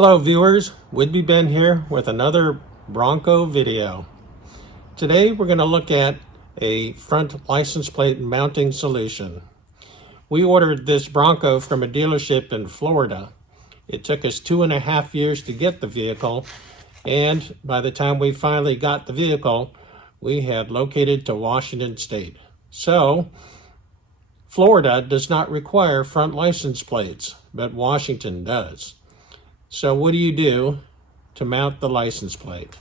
Hello viewers, Would-Be Ben here with another Bronco video. Today we're going to look at a front license plate mounting solution. We ordered this Bronco from a dealership in Florida. It took us 2.5 years to get the vehicle, and by the time we finally got the vehicle, we had located to Washington State. So, Florida does not require front license plates, but Washington does. So what do you do to mount the license plate?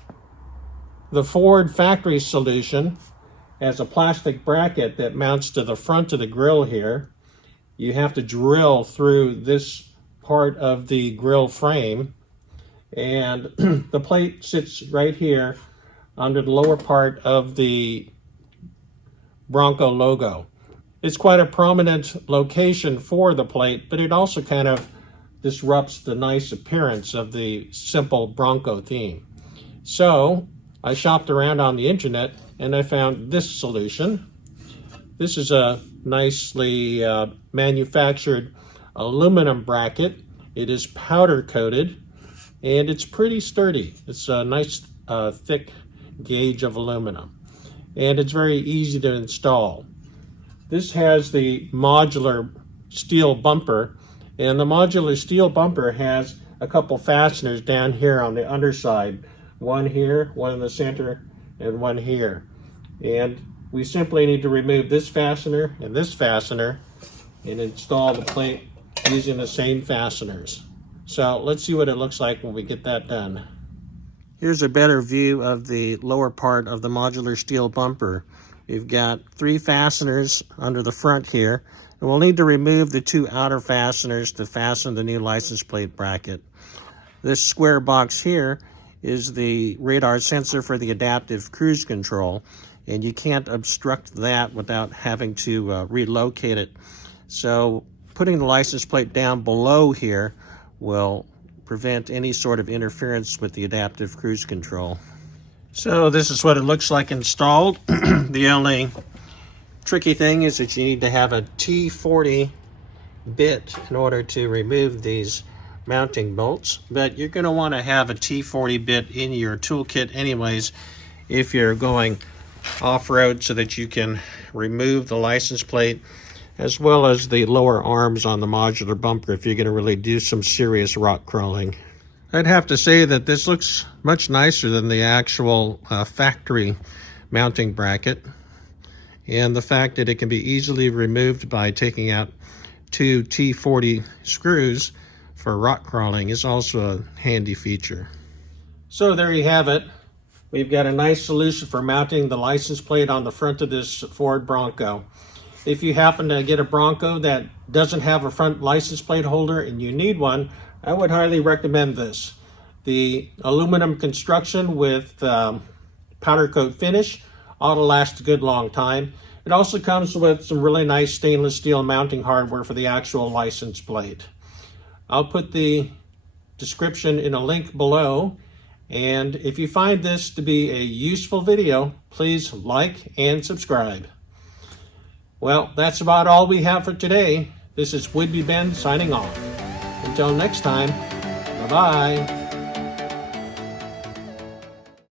The Ford factory solution has a plastic bracket that mounts to the front of the grill here. You have to drill through this part of the grill frame, and the plate sits right here under the lower part of the Bronco logo. It's quite a prominent location for the plate, but it also kind of disrupts the nice appearance of the simple Bronco theme. So I shopped around on the internet and I found this solution. This is a nicely manufactured aluminum bracket. It is powder coated and it's pretty sturdy. It's a nice thick gauge of aluminum, and it's very easy to install. This has the modular steel bumper, and the modular steel bumper has a couple fasteners down here on the underside. One here, one in the center, and one here. And we simply need to remove this fastener and install the plate using the same fasteners. So let's see what it looks like when we get that done. Here's a better view of the lower part of the modular steel bumper. You've got 3 fasteners under the front here. And we'll need to remove the 2 outer fasteners to fasten the new license plate bracket. This square box here is the radar sensor for the adaptive cruise control, and you can't obstruct that without having to relocate it. So putting the license plate down below here will prevent any sort of interference with the adaptive cruise control. So this is what it looks like installed. The only tricky thing is that you need to have a T40 bit in order to remove these mounting bolts, but you're going to want to have a T40 bit in your toolkit anyways if you're going off-road, so that you can remove the license plate as well as the lower arms on the modular bumper if you're going to really do some serious rock crawling. I'd have to say that this looks much nicer than the actual factory mounting bracket. And the fact that it can be easily removed by taking out 2 T40 screws for rock crawling is also a handy feature. So there you have it. We've got a nice solution for mounting the license plate on the front of this Ford Bronco. If you happen to get a Bronco that doesn't have a front license plate holder and you need one, I would highly recommend this. The aluminum construction with powder coat finish ought to last a good long time. It also comes with some really nice stainless steel mounting hardware for the actual license plate. I'll put the description in a link below, and if you find this to be a useful video, please like and subscribe. Well, that's about all we have for today. This is Would-Be Ben signing off. Until next time, bye-bye.